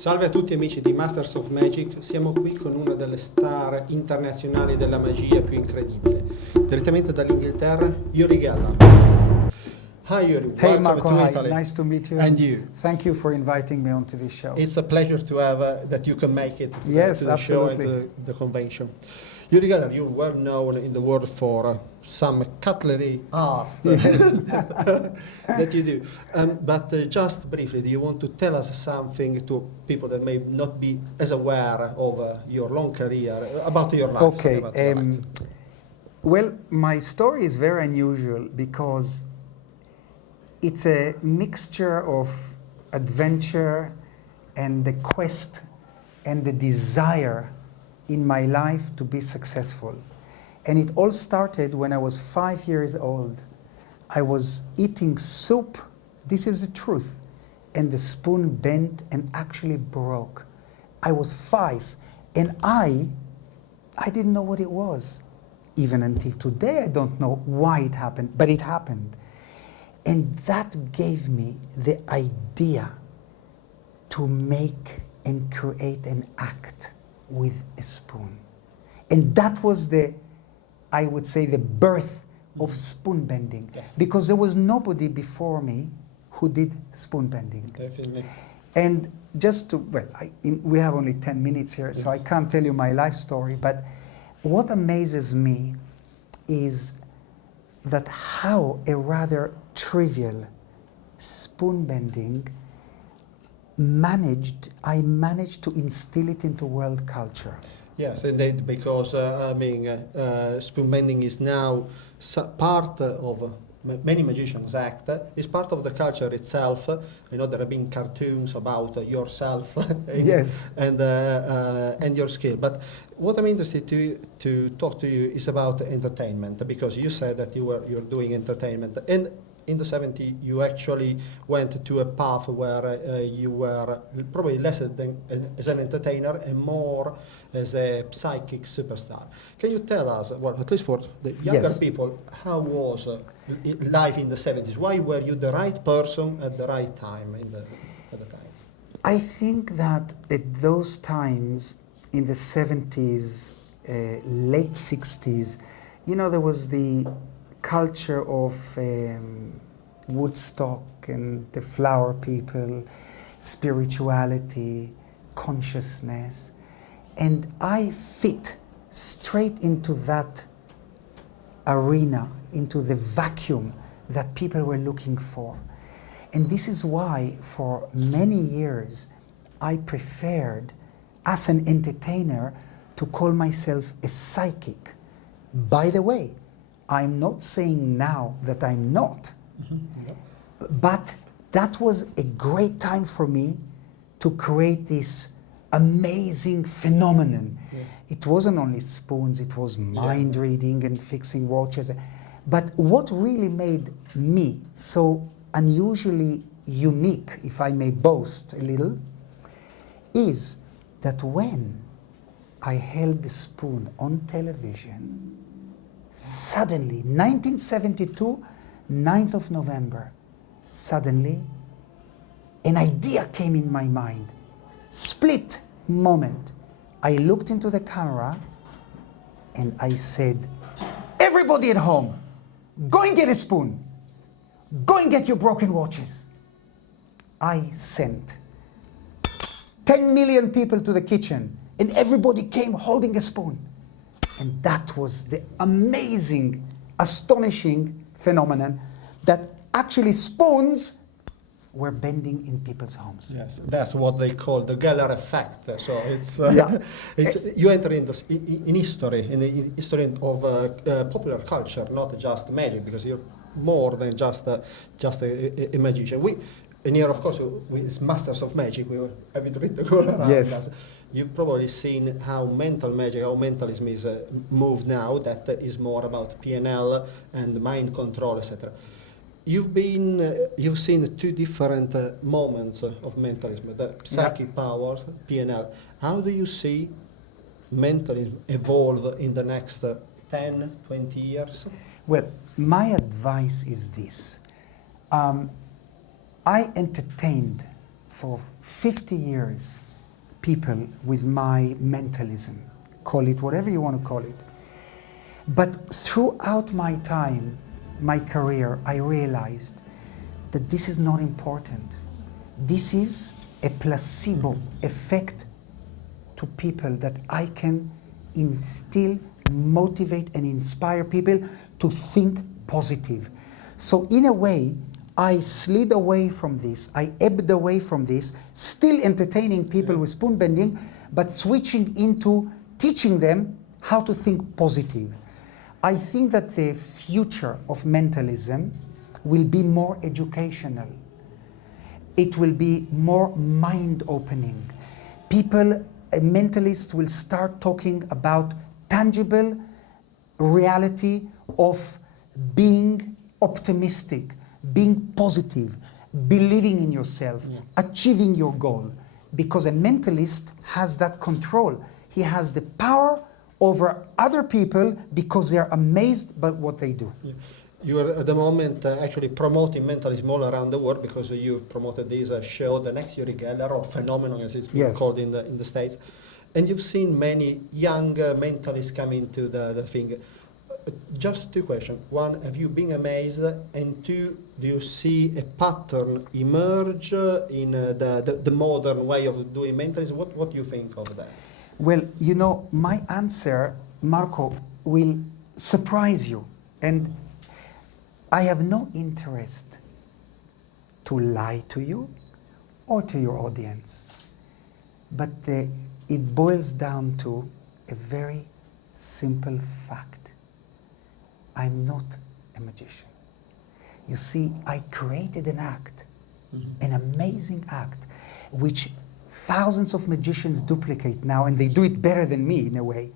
Salve a tutti amici di Masters of Magic, siamo qui con una delle star internazionali della magia più incredibile. Direttamente dall'Inghilterra, Uri Geller. Hi Uri, Hey welcome Marco, to hi. Italy. Nice to meet you. And you. Thank you for inviting me onto this show. It's a pleasure to have that you can make it to Yes, the show and absolutely. to the convention. Uri Geller, you're well known in the world for some cutlery art that you do. But just briefly, do you want to tell us something to people that may not be as aware of your long career, about your life? Okay. About your life? Well, my story is very unusual because it's a mixture of adventure and the quest and the desire in my life to be successful. And it all started when I was 5 years old. I was eating soup, this is the truth, and the spoon bent and actually broke. I was 5, and I didn't know what it was. Even until today, I don't know why it happened, but it happened. And that gave me the idea to make and create an act with a spoon. And that was I would say, the birth of spoon bending. Yeah. Because there was nobody before me who did spoon bending. Definitely. And just to, well, we have only 10 minutes here, so I can't tell you my life story, but what amazes me is that how a rather trivial spoon bending I managed to instill it into world culture. Yes, indeed, because spoon bending is now part of many magicians' act. It's part of the culture itself. I know there have been cartoons about yourself Yes. and your skill. But what I'm interested to talk to you is about entertainment, because you said that you're doing entertainment. And in the 70s, you actually went to a path where you were probably less as an entertainer and more as a psychic superstar. Can you tell us, well, at least for the younger Yes. people, how was life in the 70s? Why were you the right person at the right time at the time? I think that at those times, in the 70s, late 60s, you know, there was the culture of Woodstock and the flower people, spirituality, consciousness, and I fit straight into that arena, into the vacuum that people were looking for. And this is why for many years I preferred, as an entertainer, to call myself a psychic. By the way, I'm not saying now that I'm not, but that was a great time for me to create this amazing phenomenon. Yeah. It wasn't only spoons, it was mind reading and fixing watches. But what really made me so unusually unique, if I may boast a little, is that when I held the spoon on television, suddenly, 1972, 9th of November, suddenly an idea came in my mind. Split moment. I looked into the camera and I said, everybody at home, go and get a spoon. Go and get your broken watches. I sent 10 million people to the kitchen and everybody came holding a spoon. And that was the amazing, astonishing phenomenon that actually spoons were bending in people's homes. Yes, that's what they call the Geller effect. So it's, you enter in history, in the history of popular culture, not just magic, because you're more than just a magician. And here, of course, it's Masters of Magic. We have it written all around us. You've probably seen how mental magic, how mentalism is moved now. That is more about PNL and mind control, etc. You've seen two different moments of mentalism: the psychic powers, PNL. How do you see mentalism evolve in the next 10, 20 years? Well, my advice is this. I entertained for 50 years people with my mentalism. Call it whatever you want to call it. But throughout my time, my career, I realized that this is not important. This is a placebo effect to people that I can instill, motivate, and inspire people to think positive. So in a way, I slid away from this, I ebbed away from this, still entertaining people with spoon bending, but switching into teaching them how to think positive. I think that the future of mentalism will be more educational. It will be more mind-opening. People, mentalists will start talking about tangible reality of being optimistic, being positive, believing in yourself, achieving your goal. Because a mentalist has that control. He has the power over other people because they're amazed by what they do. Yeah. You are at the moment actually promoting mentalism all around the world, because you've promoted this show, the next Uri Geller, or phenomenon as it's been called in the States. And you've seen many young mentalists come into the thing. Just two questions. One, have you been amazed? And two, do you see a pattern emerge in the modern way of doing mentalism? What do you think of that? Well, you know, my answer, Marco, will surprise you. And I have no interest to lie to you or to your audience. But it boils down to a very simple fact. I'm not a magician. You see, I created an act, an amazing act, which thousands of magicians duplicate now, and they do it better than me in a way.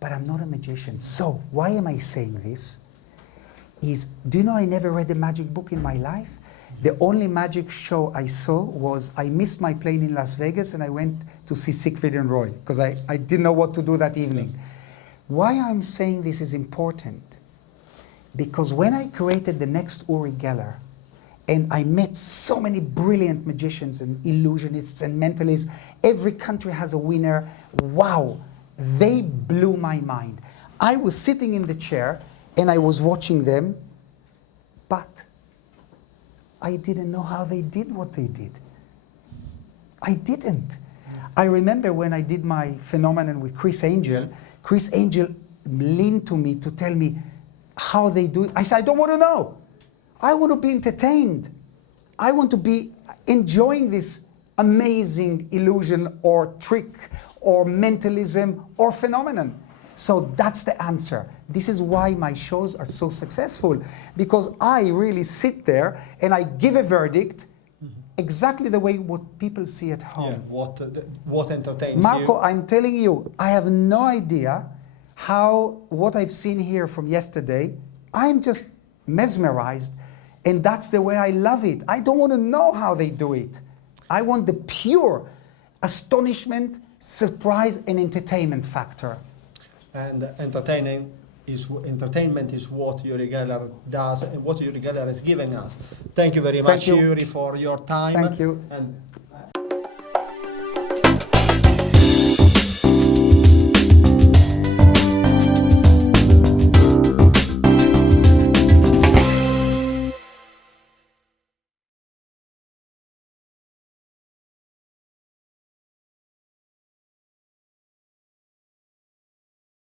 But I'm not a magician. So why am I saying this? Do you know I never read a magic book in my life? The only magic show I saw was I missed my plane in Las Vegas and I went to see Siegfried and Roy because I didn't know what to do that evening. Why I'm saying this is important? Because when I created the next Uri Geller, and I met so many brilliant magicians and illusionists and mentalists, every country has a winner. Wow, they blew my mind. I was sitting in the chair and I was watching them, but I didn't know how they did what they did. I didn't. I remember when I did my phenomenon with Chris Angel leaned to me to tell me how they do it. I said, I don't want to know. I want to be entertained. I want to be enjoying this amazing illusion or trick or mentalism or phenomenon. So that's the answer. This is why my shows are so successful, because I really sit there and I give a verdict exactly the way what people see at home. Yeah, what entertains Marco, you. I'm telling you, I have no idea how what I've seen here from yesterday, I'm just mesmerized, and that's the way I love it. I don't want to know how they do it. I want the pure astonishment, surprise, and entertainment factor. And entertainment is what Uri Geller does and what Uri Geller is giving us. Thank you very much, Uri, for your time. Thank you. And